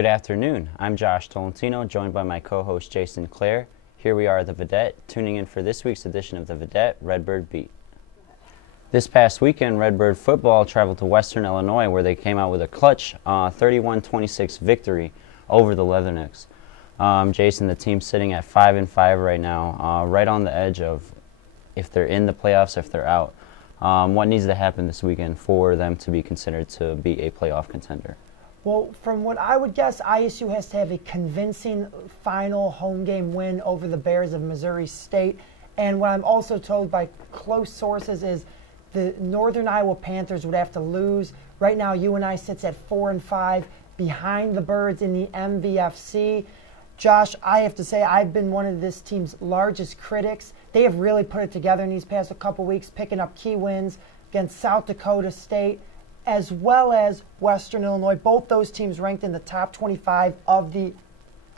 Good afternoon. I'm Josh Tolentino, joined by my co-host Jason Klaer. Here we are at the Vidette, tuning in for this week's edition of the Vidette Redbird Beat. This past weekend, Redbird football traveled to Western Illinois, where they came out with a clutch 31-26 victory over the Leathernecks. Jason, the team's sitting at 5-5 right now, right on the edge of if they're in the playoffs, if they're out. What needs to happen this weekend for them to be considered to be a playoff contender? Well, from what I would guess, ISU has to have a convincing final home game win over the Bears of Missouri State. And what I'm also told by close sources is the Northern Iowa Panthers would have to lose. Right now, UNI sits at 4-5 behind the Birds in the MVFC. Josh, I have to say I've been one of this team's largest critics. They have really put it together in these past couple weeks, picking up key wins against South Dakota State, as well as Western Illinois. Both those teams ranked in the top 25 of the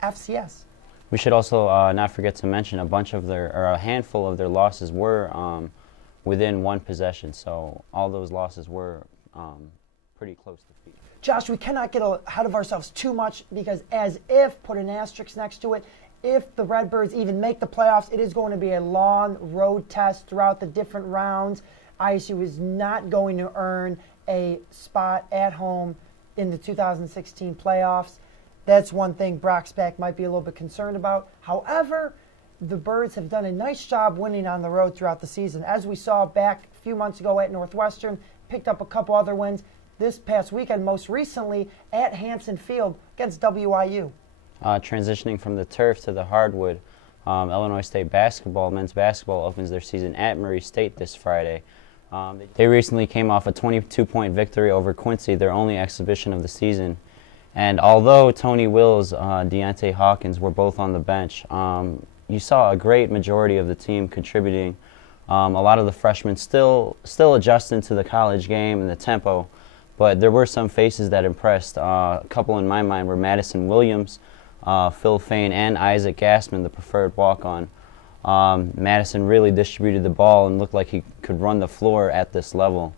FCS. We should also not forget to mention a handful of their losses were within one possession. So all those losses were pretty close to defeat. Josh, we cannot get ahead of ourselves too much because put an asterisk next to it, if the Redbirds even make the playoffs, it is going to be a long road test throughout the different rounds. ISU is not going to earn a spot at home in the 2016 playoffs. That's one thing Brock Spack might be a little bit concerned about. However, the Birds have done a nice job winning on the road throughout the season. As we saw back a few months ago at Northwestern, picked up a couple other wins this past weekend, most recently at Hanson Field against WIU. Transitioning from the turf to the hardwood, Illinois State men's basketball opens their season at Murray State this Friday. They recently came off a 22-point victory over Quincy, their only exhibition of the season. And although Tony Wills, Deontay Hawkins were both on the bench, you saw a great majority of the team contributing. A lot of the freshmen still adjusting to the college game and the tempo, but there were some faces that impressed. A couple in my mind were Madison Williams, Phil Fain, and Isaac Gassman, the preferred walk-on. Madison really distributed the ball and looked like he could run the floor at this level.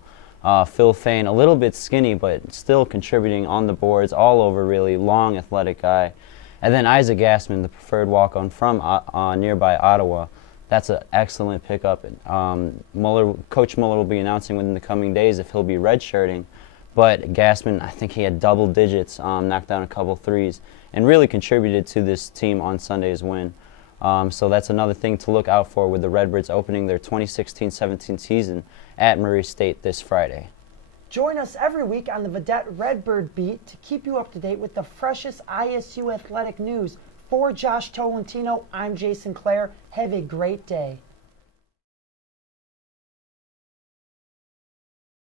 Phil Fain, a little bit skinny, but still contributing on the boards, all over really, long, athletic guy. And then Isaac Gassman, the preferred walk-on from nearby Ottawa. That's an excellent pickup. Coach Muller will be announcing within the coming days if he'll be redshirting. But Gassman, I think he had double digits, knocked down a couple threes, and really contributed to this team on Sunday's win. So that's another thing to look out for with the Redbirds opening their 2016-17 season at Murray State this Friday. Join us every week on the Vidette Redbird Beat to keep you up to date with the freshest ISU athletic news. For Josh Tolentino, I'm Jason Klaer. Have a great day.